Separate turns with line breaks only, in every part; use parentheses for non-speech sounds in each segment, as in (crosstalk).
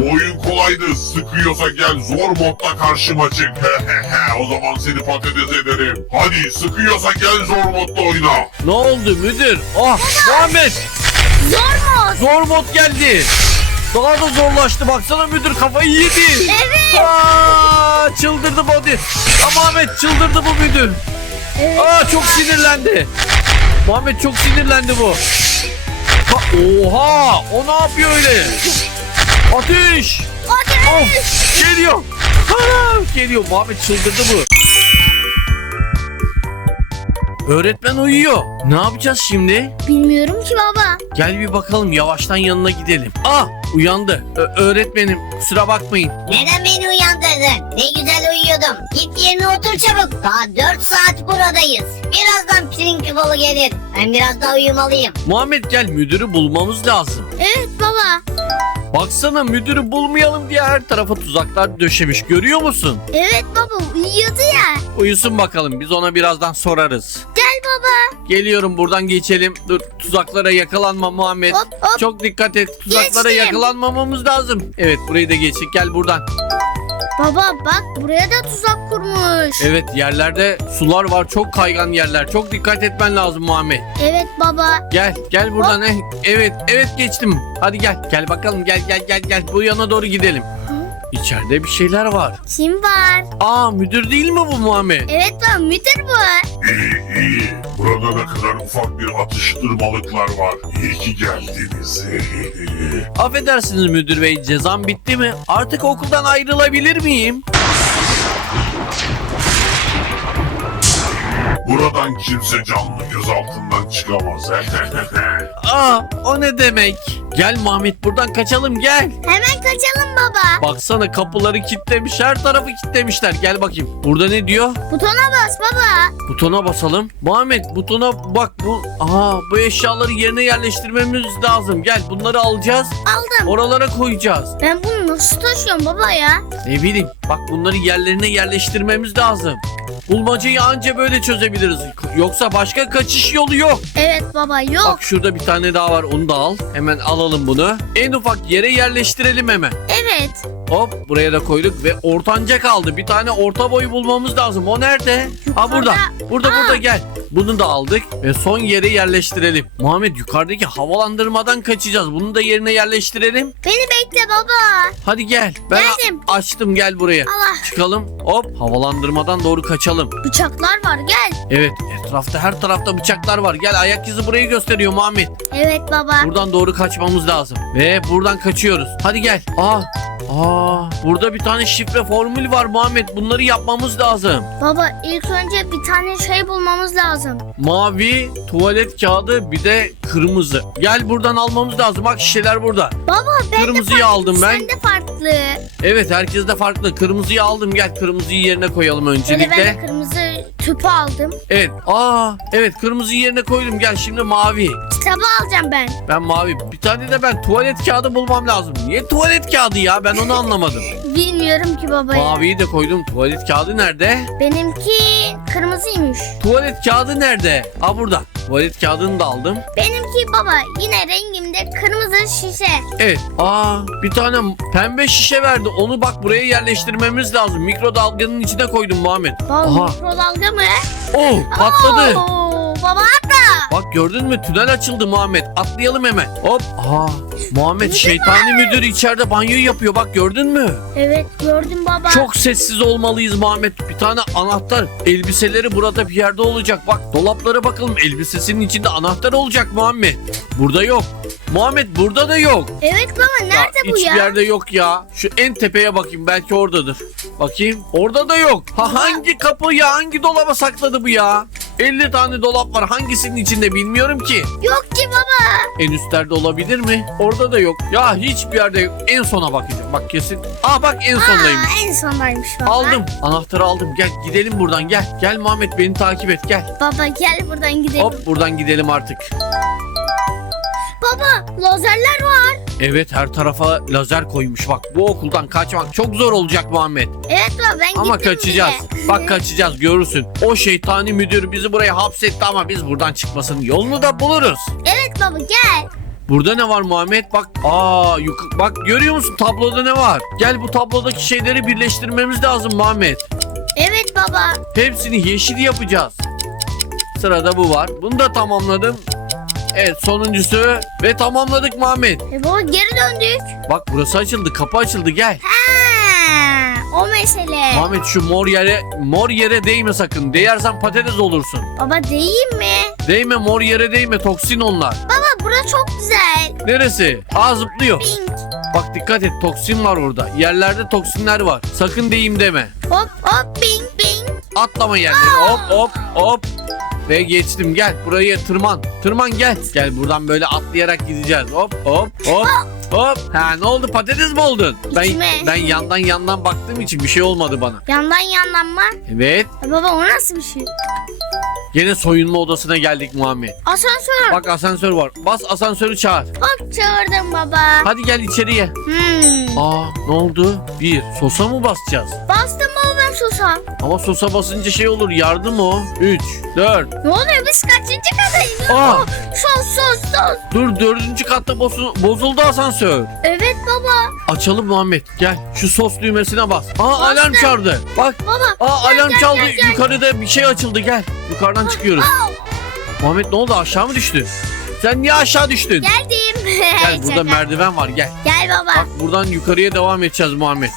Bu oyun kolaydı. Sıkıyorsa gel zor modda karşıma çık. o zaman seni patates ederim. Hadi sıkıyorsa gel zor modda oyna.
Ne oldu müdür? Oh Muhammed
Zor mu?
zor mod geldi. Daha da zorlaştı baksana müdür kafayı yedi.
Evet.
Aa, çıldırdı body. Aa, Muhammed çıldırdı bu müdür.
Evet.
Aa çok sinirlendi. Muhammed çok sinirlendi bu. Ha, oha o ne yapıyor öyle? Ateş.
Hadi.
Of geliyor. Ha, geliyor Muhammed çıldırdı bu. Öğretmen uyuyor. Ne yapacağız şimdi?
Bilmiyorum ki baba.
Gel bir bakalım yavaştan yanına gidelim. Ah uyandı. Ö- öğretmenim kusura bakmayın.
Neden beni uyandırdın? Ne güzel uyuyordum. Git yerine otur çabuk. Daha 4 saat buradayız. Birazdan pirinç kolu gelir. Ben biraz daha uyumalıyım.
Muhammed gel müdürü bulmamız lazım.
Evet baba.
Baksana müdürü bulmayalım diye her tarafa tuzaklar döşemiş. Görüyor musun?
Evet baba uyuyordu ya.
Uyusun bakalım biz ona birazdan sorarız.
Gel baba.
Geliyorum buradan geçelim. Dur tuzaklara yakalanma Muhammed.
Hop hop.
Çok dikkat et. Tuzaklara
Geçtim.
yakalanmamamız lazım. Evet burayı da geçtik. Gel buradan.
Baba bak buraya da tuzak kurmuş.
Evet yerlerde sular var. Çok kaygan yerler. Çok dikkat etmen lazım Muhammed.
Evet baba.
Gel gel buradan. Eh, Evet evet geçtim. Hadi gel. Gel bakalım gel gel gel gel. Bu yana doğru gidelim. İçeride bir şeyler var.
Kim var?
Aa müdür değil mi bu Muhammed?
Evet baba müdür bu.
İyi iyi. Burada ne kadar ufak bir atıştırmalıklar var. İyi ki geldiniz.
Affedersiniz müdür bey cezam bitti mi? Artık okuldan ayrılabilir miyim?
Buradan kimse canlı gözaltından çıkamaz.
Aa o ne demek? Gel Muhammed buradan kaçalım gel.
Hemen kaçalım baba.
Baksana kapıları kilitlemiş her tarafı kilitlemişler. Gel bakayım. Burada ne diyor?
Butona bas baba.
Butona basalım. Muhammed butona bak bu. Aha bu eşyaları yerine yerleştirmemiz lazım. Gel bunları alacağız.
Aldım.
Oralara koyacağız.
Ben bunu nasıl taşıyorum baba ya?
Ne bileyim bak bunları yerlerine yerleştirmemiz lazım. Bulmacayı anca böyle çözebiliriz. Yoksa başka kaçış yolu yok.
Evet baba yok.
Bak şurada bir tane daha var onu da al. Hemen alalım bunu. En ufak yere yerleştirelim hemen.
Evet.
Hop buraya da koyduk ve ortanca kaldı. Bir tane orta boy bulmamız lazım. O nerede? Ha burada. Burada
Aa.
burada gel. Bunu da aldık ve son yere yerleştirelim. Muhammed yukarıdaki havalandırmadan kaçacağız. Bunu da yerine yerleştirelim.
Beni bekle baba.
Hadi gel. Ben
Geldim.
a- açtım gel buraya.
Allah.
Çıkalım. Hop havalandırmadan doğru kaçalım.
Bıçaklar var gel.
Evet etrafta her tarafta bıçaklar var. Gel ayak izi burayı gösteriyor Muhammed.
Evet baba.
Buradan doğru kaçmamız lazım. Ve buradan kaçıyoruz. Hadi gel. Aa, aa, burada bir tane şifre formül var Muhammed. Bunları yapmamız lazım.
Baba ilk önce bir tane şey bulmamız lazım.
Mavi tuvalet kağıdı bir de kırmızı. Gel buradan almamız lazım. Bak şişeler burada.
Baba ben
Kırmızıyı
de farklı.
aldım ben.
Sen de farklı.
Evet herkes de farklı. Kırmızıyı aldım. Gel kırmızıyı yerine koyalım
Böyle ben de kırmızı tüpü aldım.
Evet. Aa, evet kırmızıyı yerine koydum. Gel şimdi mavi.
Kitabı alacağım ben.
Ben mavi. Bir tane de ben tuvalet kağıdı bulmam lazım. Niye tuvalet kağıdı ya? Ben onu anlamadım.
Bilmiyorum ki baba ya.
Maviyi de koydum. Tuvalet kağıdı nerede?
Benimki kırmızıymış.
Tuvalet kağıdı nerede? Ha burada. Tuvalet kağıdını da aldım.
Benimki baba yine rengimde kırmızı şişe.
Evet. Aa bir tane pembe şişe verdi. Onu bak buraya yerleştirmemiz lazım. Mikrodalganın içine koydum Muhammed.
Baba
Aha.
mikrodalga mı?
Oh patladı.
Oo, baba atla.
Bak gördün mü? Tünel açıldı Muhammed. Atlayalım hemen. Hop. Aa Muhammed şeytani müdür içeride banyo yapıyor. Bak gördün mü?
Evet gördüm baba.
Çok sessiz olmalıyız Muhammed. Bir tane anahtar. Elbiseleri burada bir yerde olacak. Bak dolaplara bakalım. Elbisesinin içinde anahtar olacak Muhammed. Burada yok. Muhammed burada da yok.
Evet baba nerede
ya,
bu
hiçbir
ya?
yerde yok ya. Şu en tepeye bakayım belki oradadır. Bakayım. Orada da yok. Ha hangi kapı ya hangi dolaba sakladı bu ya? 50 tane dolap var. Hangisinin içinde bilmiyorum ki.
Yok ki baba.
En üstlerde olabilir mi? Orada da yok. Ya hiçbir yerde yok. En sona bakacağım. Bak kesin. Aa bak en sondaymış.
Aa, en sondaymış baba.
Aldım. Anahtarı aldım. Gel gidelim buradan gel. Gel Muhammed beni takip et gel.
Baba gel buradan gidelim.
Hop buradan gidelim artık.
Baba lazerler var.
Evet her tarafa lazer koymuş. Bak bu okuldan kaçmak çok zor olacak Muhammed.
Evet baba ben
Ama
gittim
kaçacağız.
bile.
Bak kaçacağız görürsün. O şeytani müdür bizi buraya hapsetti ama biz buradan çıkmasının yolunu da buluruz.
Evet baba gel.
Burada ne var Muhammed? Bak aa yuk- bak görüyor musun tabloda ne var? Gel bu tablodaki şeyleri birleştirmemiz lazım Muhammed.
Evet baba.
Hepsini yeşil yapacağız. Sırada bu var. Bunu da tamamladım. Evet sonuncusu ve tamamladık Muhammed.
E baba geri döndük.
Bak burası açıldı kapı açıldı gel.
Ha, o mesele.
Muhammed şu mor yere mor yere değme sakın. Değersen patates olursun.
Baba değil mi?
Değme mor yere değme toksin onlar.
Baba bura çok güzel.
Neresi? Aa zıplıyor.
Pink.
Bak dikkat et toksin var orada. Yerlerde toksinler var. Sakın deyim deme.
Hop hop pink pink.
Atlama yerleri. Hop hop hop. Ve geçtim gel buraya tırman. Tırman gel. Gel buradan böyle atlayarak gideceğiz. Hop hop hop hop. Ha ne oldu patates mi oldun? Ben,
İçime.
ben yandan yandan baktığım için bir şey olmadı bana.
Yandan yandan mı?
Evet.
E baba o nasıl bir şey?
Gene soyunma odasına geldik Muhammed.
Asansör.
Bak asansör var. Bas asansörü çağır.
Bak çağırdım baba.
Hadi gel içeriye.
Hmm.
Aa ne oldu? Bir sosa mı basacağız?
Bastım ben sosa.
Ama sosa basınca şey olur yardım o. 3, 4.
Ne oluyor biz kaçıncı kattayız?
Aa!
Oh, Sos sos sos.
Dur dördüncü katta bozu- bozuldu asansör.
Evet baba.
Açalım Muhammed gel. Şu sos düğmesine bas. Aa alarm
Bastım.
çaldı. Bak.
Baba.
Aa
Gel,
alarm
gel,
çaldı.
gel, gel.
Yukarıda bir şey açıldı gel. Yukarıdan çıkıyoruz. Muhammed ne oldu aşağı mı düştü? Sen niye aşağı düştün?
Geldim. (laughs)
Gel burada
Şaka.
merdiven var gel.
Gel baba.
Bak buradan yukarıya devam edeceğiz Muhammed.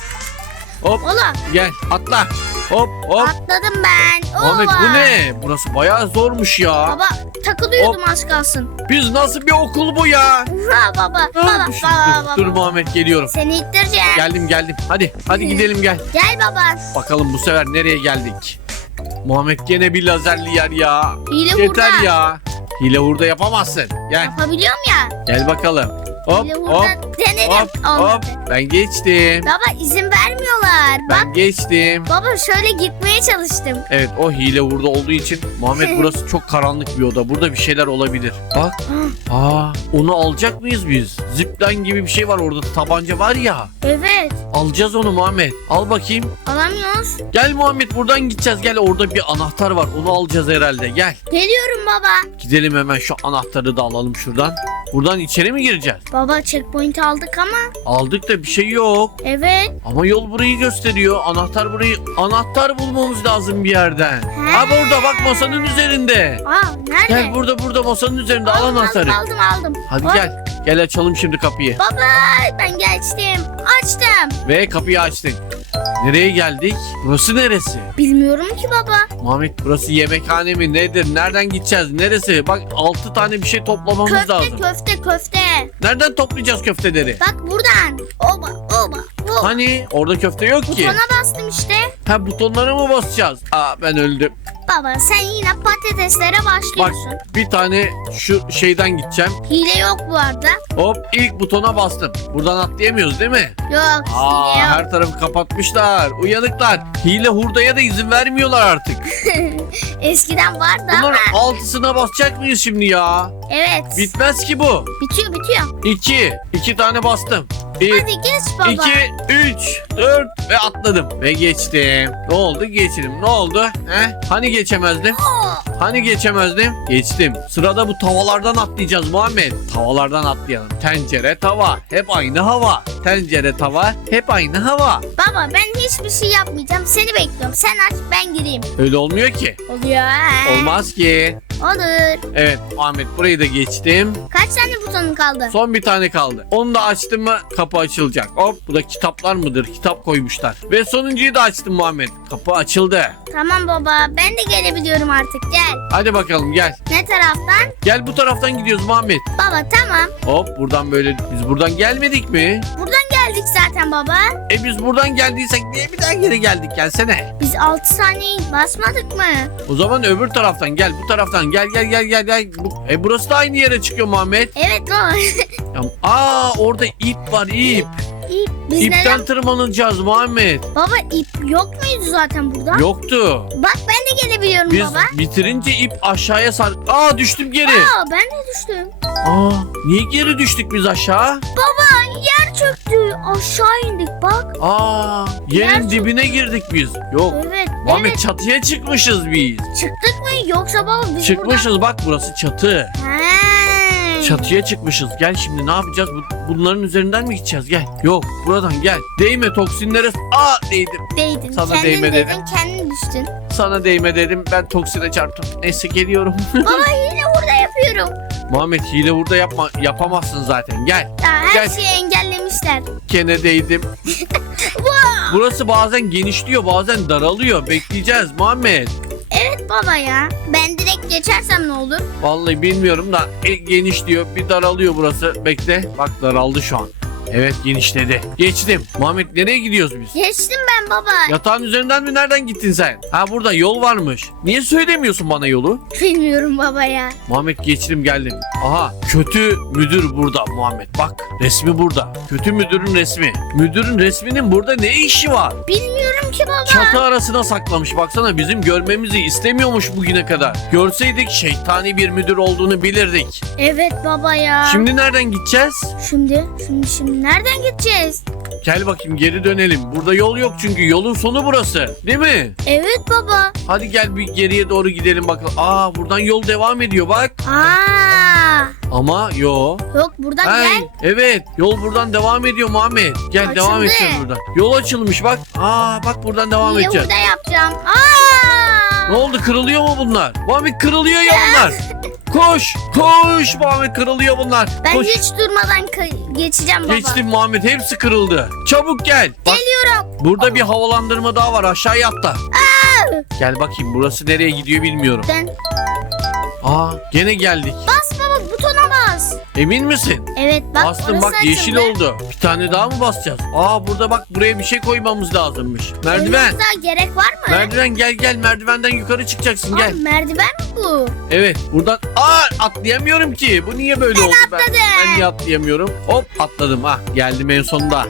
Hop
Oğlum
gel atla. Hop hop.
atladım ben.
Muhammed
Ova.
bu ne? Burası bayağı zormuş ya.
Baba takılıyordum az kalsın.
Biz nasıl bir okul bu ya?
Ha baba.
Ah,
Baba baba
dur,
baba.
dur Muhammed geliyorum.
Seni ittireceğim.
Geldim geldim. Hadi hadi gidelim gel.
Gel baba.
Bakalım bu sefer nereye geldik? Muhammed gene bir lazerli yer ya.
Hile
Yeter
hurda.
ya. Hile hurda yapamazsın. Gel
Yapabiliyorum ya.
gel bakalım. Hop hop
denedim.
hop hop.
Olmadı.
Ben geçtim.
Baba izin vermiyorlar. Bak
Ben geçtim.
baba şöyle gitmeye çalıştım.
Evet o hile hurda olduğu için Muhammed (laughs) burası çok karanlık bir oda. Burada bir şeyler olabilir. Bak. (gasps) Aa, onu alacak mıyız biz? Zipline gibi bir şey var orada. Tabanca var ya.
Evet.
Alacağız onu Muhammed. Al bakayım.
Alamıyoruz.
Gel Muhammed buradan gideceğiz. Gel orada bir anahtar var. Onu alacağız herhalde. Gel.
Geliyorum baba.
Gidelim hemen şu anahtarı da alalım şuradan. Buradan içeri mi gireceğiz?
Baba checkpoint aldık ama.
Aldık da bir şey yok.
Evet.
Ama yol burayı gösteriyor. Anahtar burayı. Anahtar bulmamız lazım bir yerden. Ha burada bak masanın üzerinde.
Aa nerede?
Gel burada burada masanın üzerinde al
aldım,
anahtarı.
aldım aldım.
Hadi
Hop.
gel. Gel açalım şimdi kapıyı.
Baba ben geçtim. Açtım.
Ve kapıyı açtık. Nereye geldik? Burası neresi?
Bilmiyorum ki baba.
Muhammed burası yemekhane mi nedir? Nereden gideceğiz? Neresi? Bak 6 tane bir şey toplamamız
Köfte
lazım.
köfte köfte.
Nereden toplayacağız köfteleri?
Bak buradan. Oba. Bu.
Hani orada köfte yok ki.
Butona bastım işte.
Ha butonlara mı basacağız? Aa ben öldüm.
Baba sen yine patateslere
Bak
başlıyorsun.
bir tane şu şeyden gideceğim.
Hile yok bu arada.
Hop ilk butona bastım. Buradan atlayamıyoruz değil mi?
Yok
Aa
hile yok.
her tarafı kapatmışlar. Uyanıklar. Hile hurdaya da izin vermiyorlar artık. (laughs)
Eskiden vardı
Bunların
ama.
altısına basacak mıyız şimdi ya?
Evet.
Bitmez ki bu.
bitiyor bitiyor.
İki. İki tane bastım. Bir,
Hadi geç baba.
2, 3, 4 ve atladım. Ve geçtim. Ne oldu? Geçtim. Ne oldu? He? Hani geçemezdim?
Oo,
Hani geçemezdim? Geçtim. Sırada bu tavalardan atlayacağız Muhammed. Tavalardan atlayalım. Tencere, tava. Hep aynı hava. Tencere, tava. Hep aynı hava.
Baba ben hiçbir şey yapmayacağım. Seni bekliyorum. Sen aç ben gireyim.
Öyle olmuyor ki.
Oluyor. ha.
Olmaz ki.
Olur.
Evet Muhammed burayı da geçtim.
Kaç tane butonun kaldı?
Son bir tane kaldı. Onu da açtım mı kapı açılacak. Hop bu da kitaplar mıdır? Kitap koymuşlar. Ve sonuncuyu da açtım Muhammed. Kapı açıldı.
Tamam baba ben de gelebiliyorum artık gel.
Hadi bakalım gel.
Ne taraftan?
Gel bu taraftan gidiyoruz Muhammed.
Baba tamam.
Hop buradan böyle biz buradan gelmedik mi?
Buradan geldik zaten baba.
E biz buradan geldiysek niye bir daha geri geldik gelsene.
Biz 6 saniye basmadık mı?
O zaman öbür taraftan gel bu taraftan gel gel gel gel gel. Bu- E burası da aynı yere çıkıyor Muhammed.
Evet.
Ya, (laughs) aa orada ip var ip.
İp. Biz
İpten
neden?
tırmanacağız Muhammed.
Baba ip yok muydu zaten burada?
Yoktu.
Bak ben de gelebiliyorum
Biz
baba.
bitirince ip aşağıya sar... Aa düştüm geri.
Aa ben de düştüm.
Aa niye geri düştük biz aşağı?
Baba yer çöktü. Aşağı indik bak.
Aa yerin
Yer-
dibine girdik biz. Yok.
Evet.
Muhammed
evet.
çatıya çıkmışız biz.
Çıktık mı yoksa baba biz
Çıkmışız bak burası çatı.
buradan... Ha.
Çatıya çıkmışız. Gel şimdi ne yapacağız? Bu- bunların üzerinden mi gideceğiz? Gel. Yok buradan gel. Değme toksinlere. Aa değdim.
Değdin.
Sana
kendin
değme
dedin,
dedim.
kendin düştün.
Sana değme dedim. Ben toksine çarptım. Neyse geliyorum. (laughs)
Baba yine burada yapıyorum.
Muhammed hile burada yapma yapamazsın zaten. Gel.
Ya her
Gel.
şeyi engellemişler.
Gene değdim. (laughs) Burası bazen genişliyor bazen daralıyor. Bekleyeceğiz Muhammed.
Evet baba ya. Ben direkt geçersem ne olur?
Vallahi bilmiyorum da e, genişliyor bir daralıyor burası. Bekle. Bak daraldı şu an. Evet genişledi. Geçtim. Muhammed nereye gidiyoruz biz?
Geçtim ben baba.
Yatağın üzerinden mi nereden gittin sen? Ha burada yol varmış. Niye söylemiyorsun bana yolu?
Bilmiyorum baba ya.
Muhammed geçtim geldim. Aha kötü müdür burada Muhammed. Bak resmi burada. Kötü müdürün resmi. Müdürün resminin burada ne işi var?
Bilmiyorum ki baba.
Çatı arasına saklamış. Baksana bizim görmemizi istemiyormuş bugüne kadar. Görseydik şeytani bir müdür olduğunu bilirdik.
Evet baba ya.
Şimdi nereden gideceğiz?
Şimdi, şimdi, şimdi nereden gideceğiz?
Gel bakayım geri dönelim. Burada yol yok çünkü yolun sonu burası. Değil mi?
Evet baba.
Hadi gel bir geriye doğru gidelim bakalım. Aa buradan yol devam ediyor bak.
Aa,
Ama yo.
yok buradan
Ay,
gel.
evet yol buradan devam ediyor Muhammed. Gel
Açıldı.
devam edeceğiz buradan. Yol açılmış bak. Aa bak buradan devam
Niye
edeceğiz.
burada yapacağım? Aa!
Ne oldu kırılıyor mu bunlar? Muhammed kırılıyor ya bunlar. Koş koş Muhammed kırılıyor bunlar.
Ben
Koş.
hiç durmadan geçeceğim baba.
Geçtim Muhammed hepsi kırıldı. Çabuk gel. Bak
Geliyorum.
burada bir havalandırma daha var aşağıya atla. Gel bakayım burası nereye gidiyor bilmiyorum.
Ben
Aa gene geldik.
bas bas.
Emin misin?
Evet bak
Bastım
orası
bak yeşil
açıldı.
oldu. Bir tane daha mı basacağız? Aa burada bak buraya bir şey koymamız lazımmış. Merdiven.
Önümüzde gerek var mı?
Merdiven gel gel merdivenden yukarı çıkacaksın
Aa,
gel.
merdiven mi bu?
Evet buradan aa atlayamıyorum ki. Bu niye böyle oldu? Ben,
atladım.
ben niye atlayamıyorum? Hop atladım ha geldim en sonunda.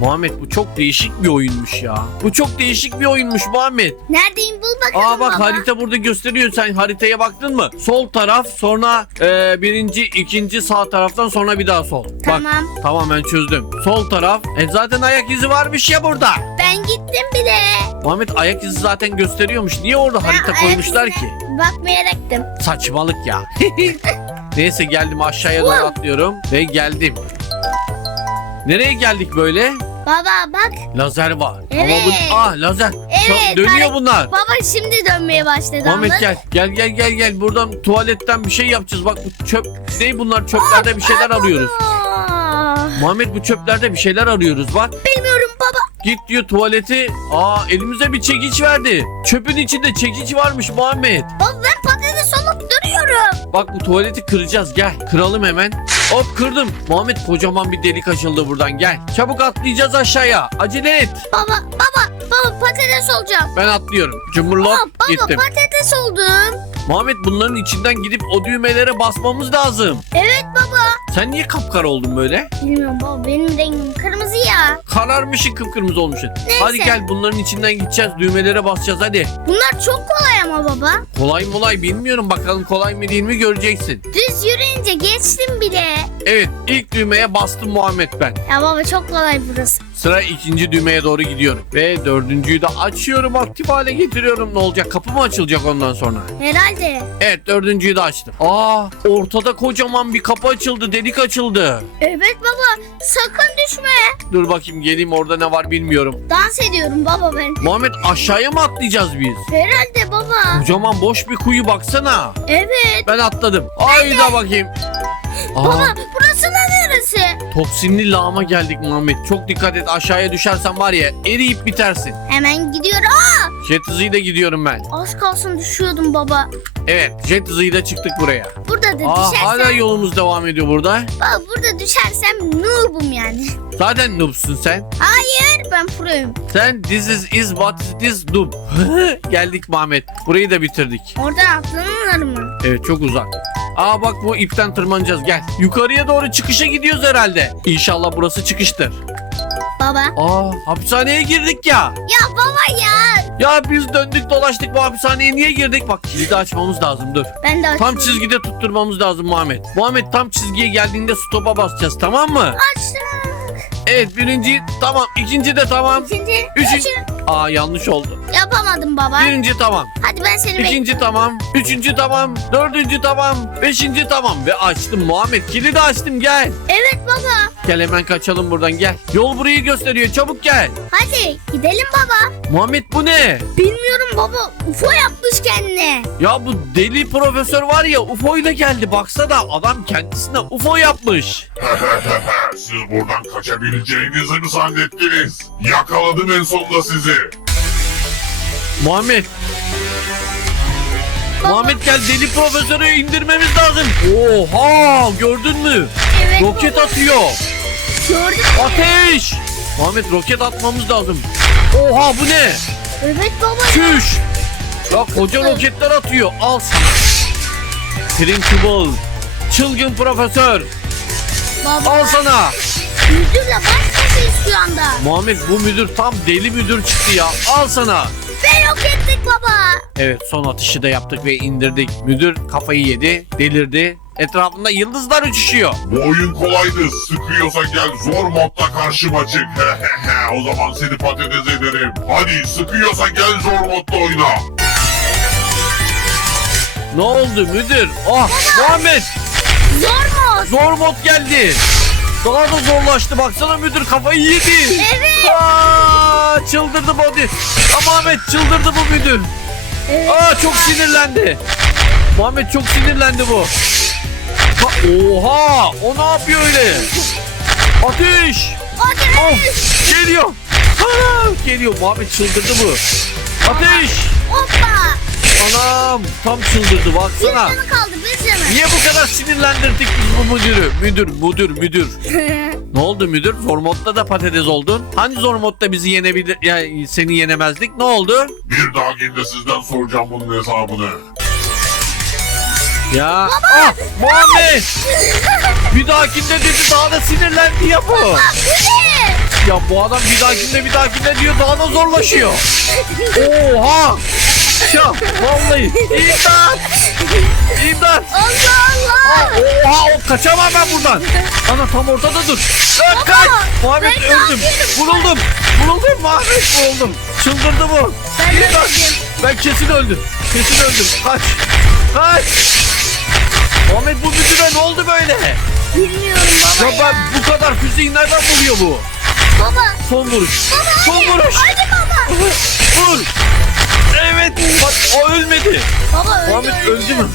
Muhammed bu çok değişik bir oyunmuş ya. Bu çok değişik bir oyunmuş Muhammed.
Neredeyim bul bakalım
Aa bak
baba.
harita burada gösteriyor. Sen haritaya baktın mı? Sol taraf sonra e, birinci ikinci sağ taraftan sonra bir daha sol. Bak
Tamam.
tamam ben çözdüm. Sol taraf. E zaten ayak izi varmış ya burada.
Ben gittim bile.
Muhammed ayak izi zaten gösteriyormuş. Niye orada harita
ayak
koymuşlar ki?
izine Bakmayarak gittim.
Saçmalık ya. (laughs) Neyse geldim aşağıya doğru atlıyorum ve geldim. Nereye geldik böyle?
Baba bak.
Lazer var. Ama
Evet.
bu ah lazer.
Evet,
Çok- dönüyor
hareket-
bunlar.
Baba şimdi dönmeye başladı. Anladın?
gel. Gel gel gel gel. Buradan tuvaletten bir şey yapacağız. Bak bu çöp. Ne bunlar çöplerde bir şeyler arıyoruz. Muhammed bu çöplerde bir şeyler arıyoruz bak.
bilmiyorum baba.
Git diyor tuvaleti. Aa elimize bir çekiç verdi. Çöpün içinde çekiç varmış Muhammed.
Baba ben patates olup duruyorum.
Bak bu tuvaleti kıracağız gel. Kıralım hemen. Hop kırdım. Muhammed kocaman bir delik açıldı buradan gel. Çabuk atlayacağız aşağıya. Acele et.
Baba baba baba patates olacağım.
Ben atlıyorum. Cumhurlop
Baba, baba
gittim.
patates oldum.
Muhammed bunların içinden gidip o düğmelere basmamız lazım.
Evet baba.
Sen niye kapkara oldun böyle?
Bilmiyorum baba benim rengim kırmızı ya.
Kararmışsın kıpkırmızı olmuşsun. Hadi gel bunların içinden gideceğiz. Düğmelere basacağız hadi.
Bunlar çok kolay ama baba.
Kolay molay bilmiyorum bakalım kolay mı değil mi göreceksin.
Düz yürüyünce geçtim bile.
Evet ilk düğmeye bastım Muhammed ben.
Ya baba çok kolay burası.
Sıra ikinci düğmeye doğru gidiyorum. Ve dördüncüyü de açıyorum aktif hale getiriyorum. Ne olacak kapı mı açılacak ondan sonra?
Herhalde.
Evet dördüncüyü de açtım. Aa ortada kocaman bir kapı açıldı delik açıldı.
Evet baba sakın düşme.
Dur bakayım geleyim orada ne var bilmiyorum.
Dans ediyorum baba ben.
Muhammed aşağıya mı atlayacağız biz?
Herhalde baba.
Kocaman boş bir kuyu baksana.
Evet.
Ben atladım. Hayda bakayım. Aa,
Baba burası da neresi?
toksinli lağıma geldik Muhammed. Çok dikkat et aşağıya düşersen var ya eriyip bitersin.
Hemen gidiyorum. Aa,
Jet hızıyla gidiyorum ben.
az kalsın düşüyordum baba.
Evet jet hızıyla çıktık buraya.
Burada da
Aa,
düşersem.
hala yolumuz devam ediyor burada.
Baba burada düşersem noob'um yani.
Zaten noobsun sen.
Hayır ben proyum.
Sen this is, is what it is noob. (laughs) Geldik Muhammed. Burayı da bitirdik.
Oradan atlanılır mı?
Evet çok uzak. Aa bak bu ipten tırmanacağız gel. Yukarıya doğru çıkışa gidiyoruz herhalde. İnşallah burası çıkıştır.
Baba.
Aa hapishaneye girdik ya.
Ya baba ya.
Ya biz döndük dolaştık bu hapishaneye niye girdik? Bak kilidi açmamız lazım dur.
Ben de
Tam
açtım.
çizgide tutturmamız lazım Muhammed. Muhammed tam çizgiye geldiğinde stop'a basacağız tamam mı?
Açtım.
Evet birinci tamam ikinci de tamam.
İkinci.
Üçüncü.
Üçüncü.
Aa yanlış oldu.
Yapamadım baba.
Birinci tamam.
Hadi ben seni bekliyorum.
İkinci tamam. Üçüncü tamam. Dördüncü tamam. Beşinci tamam. Ve açtım Muhammed. Kilidi açtım gel.
Evet baba.
Gel hemen kaçalım buradan gel. Yol burayı gösteriyor çabuk gel.
Hadi gidelim baba.
Muhammed bu ne?
Bilmiyorum baba. UFO yapmış kendine.
Ya bu deli profesör var ya UFO ile geldi baksana adam kendisine UFO yapmış. (laughs)
Siz buradan kaçabileceğinizi mi zannettiniz? Yakaladım en sonunda sizi.
Muhammed. Muhammed gel deli profesörü indirmemiz lazım. Oha gördün mü?
Evet
Roket
baba.
atıyor.
Gördüm.
Ateş. Muhammed roket atmamız lazım. Oha bu ne?
Evet baba.
Çüş. Ya koca roketler atıyor. Al sana. Trinkable. Çılgın profesör.
Baba.
Al sana.
Müdürle baş başayız şu anda.
Muhammed bu müdür tam deli müdür çıktı ya. Al sana.
Ve yok ettik baba.
Evet son atışı da yaptık ve indirdik. Müdür kafayı yedi, delirdi. Etrafında yıldızlar uçuşuyor.
Bu oyun kolaydı. Sıkıyorsa gel zor modda karşıma çık. (laughs) o zaman seni patates ederim. Hadi sıkıyorsa gel zor modda oyna.
Ne oldu müdür? Oh Muhammed
Zor mu?
zor mod geldi. Daha da zorlaştı baksana müdür kafayı yedi.
Evet.
Aa, çıldırdı body. Aa, Muhammed çıldırdı bu müdür.
Evet.
Aa çok sinirlendi. Muhammed çok sinirlendi bu. Ha, oha o ne yapıyor öyle? Ateş.
Hadi.
Of geliyor. Ha, geliyor Muhammed çıldırdı bu. Ateş.
Hoppa.
Anam tam çıldırdı
Bir
baksana.
canı kaldı bir canı.
Niye bu kadar sinirlendirdik biz bu müdürü? Müdür, müdür, müdür. (laughs) Ne oldu müdür? Zor modda da patates oldun. Hani zor modda bizi yenebilir, yani seni yenemezdik? Ne oldu?
Bir dahakinde sizden soracağım bunun hesabını.
Ya ah Muhammed bir dahakinde dedi daha da sinirlendi ya bu.
Ne?
Ya bu adam bir dahakinde bir dahakinde diyor daha da zorlaşıyor. Oha! (laughs) Ya vallahi imdat! İmdat!
Allah Allah.
Oha o kaçamam ben buradan. Ana tam ortada dur. Lan kaç. Muhammed
ben ne
öldüm.
yapıyorum?
Vuruldum. Vuruldum Muhammed vuruldum. Çıldırdı bu.
Ben
İmdat.
öldüm.
Ben kesin öldüm. Kesin öldüm. Kaç. Kaç. Muhammed bu müdüre ne oldu böyle?
Bilmiyorum baba
Ya
ya.
ben bu kadar füzeyi nereden buluyor bu?
Baba.
Son vuruş. Son vuruş.
Hadi baba.
Vur. Evet. Bak o ölmedi.
Baba öldü.
Muhammed öldü mü?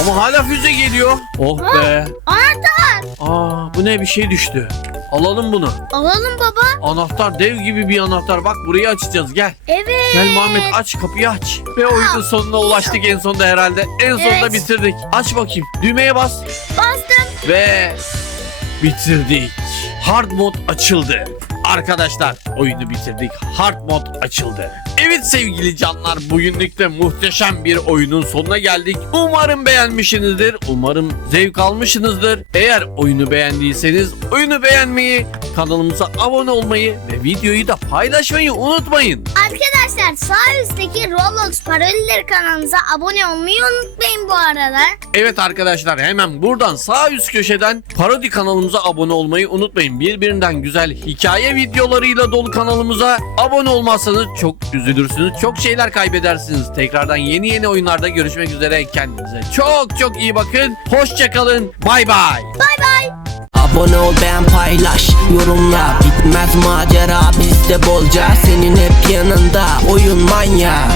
Ama hala füze geliyor. Oh be.
Anahtar.
Aa bu ne bir şey düştü. Alalım bunu.
Alalım baba.
Anahtar dev gibi bir anahtar. Bak burayı açacağız gel.
Evet.
Gel Muhammed aç kapıyı aç. Ve oyunun sonuna ulaştık en sonunda herhalde. En sonunda
Evet.
bitirdik. Aç bakayım. Düğmeye bas.
Bastım.
Ve bitirdik. Hard mod açıldı. Arkadaşlar oyunu bitirdik. Hard mod açıldı. Evet sevgili canlar bugünlük de muhteşem bir oyunun sonuna geldik. Umarım beğenmişsinizdir. Umarım zevk almışsınızdır. Eğer oyunu beğendiyseniz oyunu beğenmeyi, kanalımıza abone olmayı ve videoyu da paylaşmayı unutmayın.
Arkadaşlar sağ üstteki Roblox parodileri kanalımıza abone olmayı unutmayın bu arada.
Evet arkadaşlar hemen buradan sağ üst köşeden parodi kanalımıza abone olmayı unutmayın. Birbirinden güzel hikaye videolarıyla dolu kanalımıza abone olmazsanız çok üzülürsünüz. Çok şeyler kaybedersiniz. Tekrardan yeni yeni oyunlarda görüşmek üzere. Kendinize çok çok iyi bakın. Hoşçakalın. Bay bay.
Bay bay.
Abone ol beğen paylaş yorumla. Bitmez macera bizde bolca. Senin hep yanında oyun manya